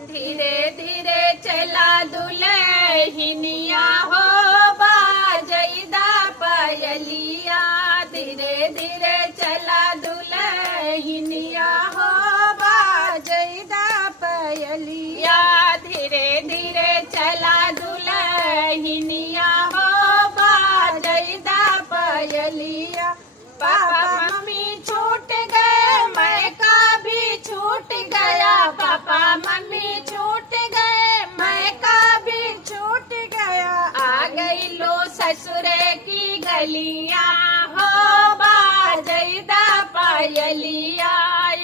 धीरे धीरे चला दुल्हनिया हो बाजैदा पायलिया। धीरे धीरे चला दुल्हनिया हो बाजैदा पायलिया। धीरे धीरे चला दुल्हनिया हो बाजैदा पायलिया। पापा मम्मी छूट गए मैं का भी छूट गया। पापा मम्मी छूट गए मैं का भी छूट गया। आ गई लो ससुरे की गलियां हो बाजैदा पायलिया।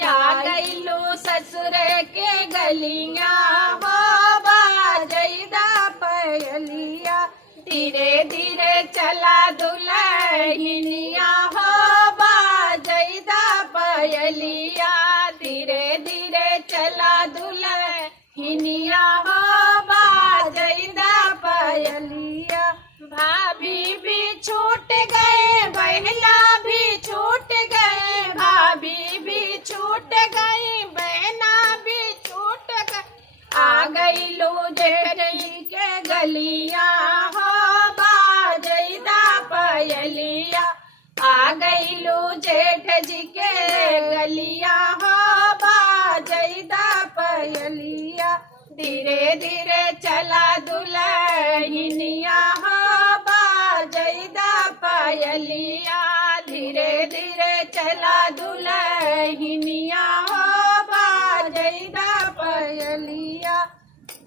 आ गई लो ससुरे के गलियां हो बाजैदा पायलिया। धीरे धीरे चला दुल्हनिया हो बाजैदा पायलिया। धीरे धीरे चला दुल्हनिया हो बाजैदा पायलिया। भाभी भी छूट गए बहना भी छूट गए। भाभी भी छूट गई बहना भी छूट गई। आ गई लो जेठजी के गलियां हो बाजैदा पायलिया। आ गई लो जेठ जी के गलियां हो बाजैदा पायलिया। धीरे धीरे चला दुल्हनिया हो बाजैदा पायलिया। धीरे धीरे चला दुल्हनिया हो बाजैदा पायलिया।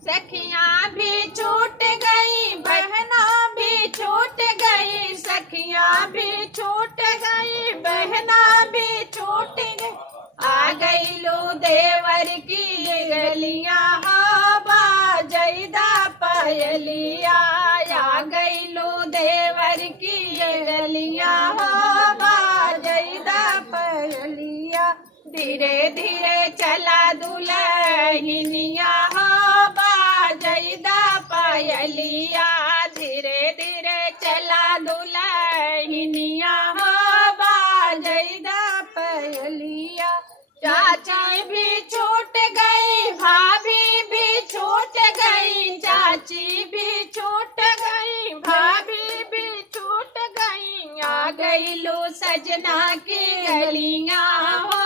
सखियां भी छूट गई बहना भी छूट गई। सखियां भी छूट गई बहना भी छूट गई। आ गई लो देवर की गलियां हो बाजैदा पायलिया। आ गई लो देवर की गलियां हो बाजैदा पायलिया। धीरे धीरे चला दुल्हनिया हो बाजैदा पायलिया। धीरे धीरे चला दुल्हनिया हो बाजैदा पायलिया। चाची भी छूट गई भाभी भी छूट गई। चाची भी छूट गई भाभी भी छूट गई। आ गई लो सजना की गलियां हो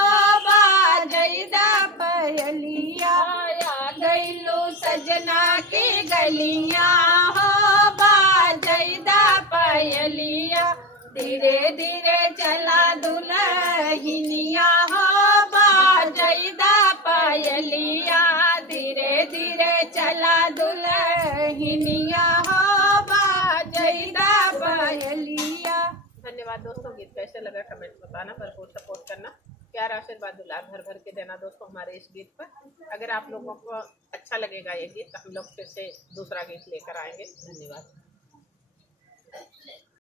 बाजैदा पायलिया। आ गई लो सजना की गलियां हो बाजैदा पायलिया। धीरे धीरे चला दुल्हनिया हो बाजैदा पायलिया। धीरे धीरे चला दुल्हनिया हो बाजैदा पायलिया। धन्यवाद दोस्तों। गीत कैसे लगा कमेंट बताना, भरपूर सपोर्ट करना, प्यार आशीर्वाद दुलार भर भर के देना दोस्तों हमारे इस गीत पर। अगर आप लोगों को अच्छा लगेगा ये गीत तो हम लोग फिर से दूसरा गीत लेकर आएंगे। धन्यवाद।